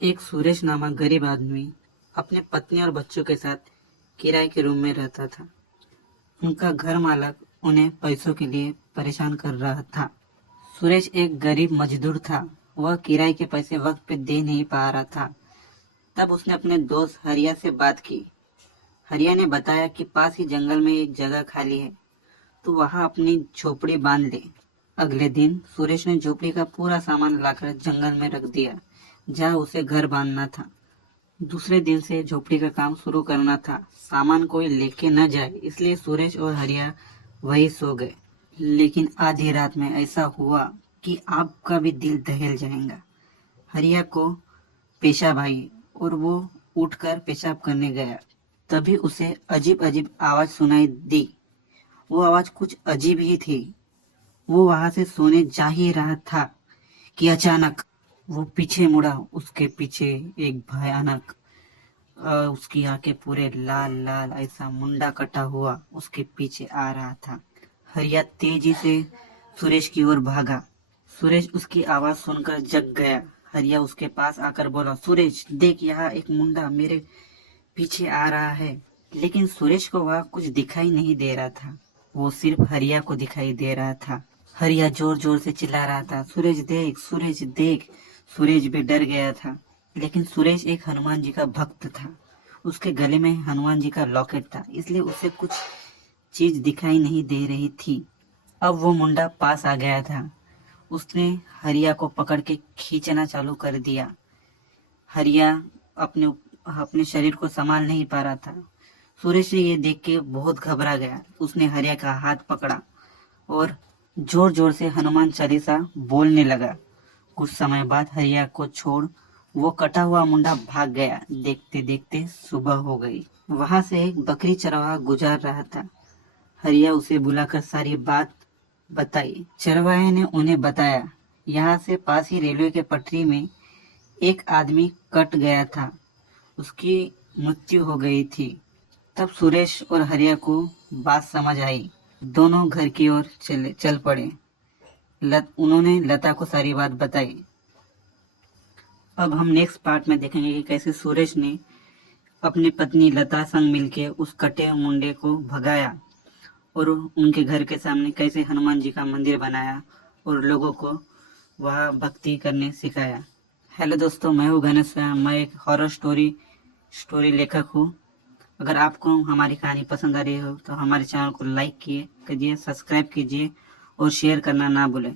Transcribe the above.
एक सुरेश नामक गरीब आदमी अपने पत्नी और बच्चों के साथ किराए के रूम में रहता था। उनका घर मालक उन्हें पैसों के लिए परेशान कर रहा था। सुरेश एक गरीब मजदूर था। वह किराए के पैसे वक्त पे दे नहीं पा रहा था। तब उसने अपने दोस्त हरिया से बात की। हरिया ने बताया कि पास ही जंगल में एक जगह खाली है, तो वहां अपनी झोपड़ी बांध ले। अगले दिन सुरेश ने झोपड़ी का पूरा सामान लाकर जंगल में रख दिया, जहाँ उसे घर बांधना था। दूसरे दिन से झोपड़ी का काम शुरू करना था। सामान कोई लेके न जाए, इसलिए सुरेश और हरिया वही सो गए। लेकिन आधी रात में ऐसा हुआ कि आपका भी दिल दहल जाएगा। हरिया को पेशाब आई और वो उठकर पेशाब करने गया। तभी उसे अजीब अजीब आवाज सुनाई दी। वो आवाज कुछ अजीब ही थी। वो वहां से सोने जा ही रहा था कि अचानक वो पीछे मुड़ा। उसके पीछे एक भयानक उसकी आंखें पूरे लाल लाल, ऐसा मुंडा कटा हुआ उसके पीछे आ रहा था। हरिया तेजी से सुरेश की ओर भागा। सुरेश उसकी आवाज सुनकर जग गया। हरिया उसके पास आकर बोला, सुरेश देख, यहाँ एक मुंडा मेरे पीछे आ रहा है। लेकिन सुरेश को वह कुछ दिखाई नहीं दे रहा था। वो सिर्फ हरिया को दिखाई दे रहा था। हरिया जोर जोर से चिल्ला रहा था, सुरेश देख, सुरेश देख। सुरेश भी डर गया था। लेकिन सुरेश एक हनुमान जी का भक्त था। उसके गले में हनुमान जी का लॉकेट था, इसलिए उसे कुछ चीज दिखाई नहीं दे रही थी। अब वो मुंडा पास आ गया था। उसने हरिया को पकड़ के खींचना चालू कर दिया। हरिया अपने अपने शरीर को संभाल नहीं पा रहा था। सुरेश ने ये देख के बहुत घबरा गया। उसने हरिया का हाथ पकड़ा और जोर जोर से हनुमान चालीसा बोलने लगा। कुछ समय बाद हरिया को छोड़ वो कटा हुआ मुंडा भाग गया। देखते देखते सुबह हो गई। वहां से एक बकरी चरवाहा गुजार रहा था। हरिया उसे बुलाकर सारी बात बताई। चरवाहे ने उन्हें बताया, यहाँ से पास ही रेलवे के पटरी में एक आदमी कट गया था, उसकी मृत्यु हो गई थी। तब सुरेश और हरिया को बात समझ आई। दोनों घर की ओर चल पड़े। उन्होंने लता को सारी बात बताई। अब हम नेक्स्ट पार्ट में देखेंगे कि कैसे सुरेश ने अपनी पत्नी लता संग मिलके उस कटे मुंडे को भगाया और उनके घर के सामने कैसे हनुमान जी का मंदिर बनाया और लोगों को वह भक्ति करने सिखाया। हेलो दोस्तों, मैं हूँ गणेश। मैं एक हॉरर स्टोरी लेखक हूँ। अगर आपको हमारी कहानी पसंद आ रही हो तो हमारे चैनल को लाइक कीजिए, सब्सक्राइब कीजिए और शेयर करना ना भूलें।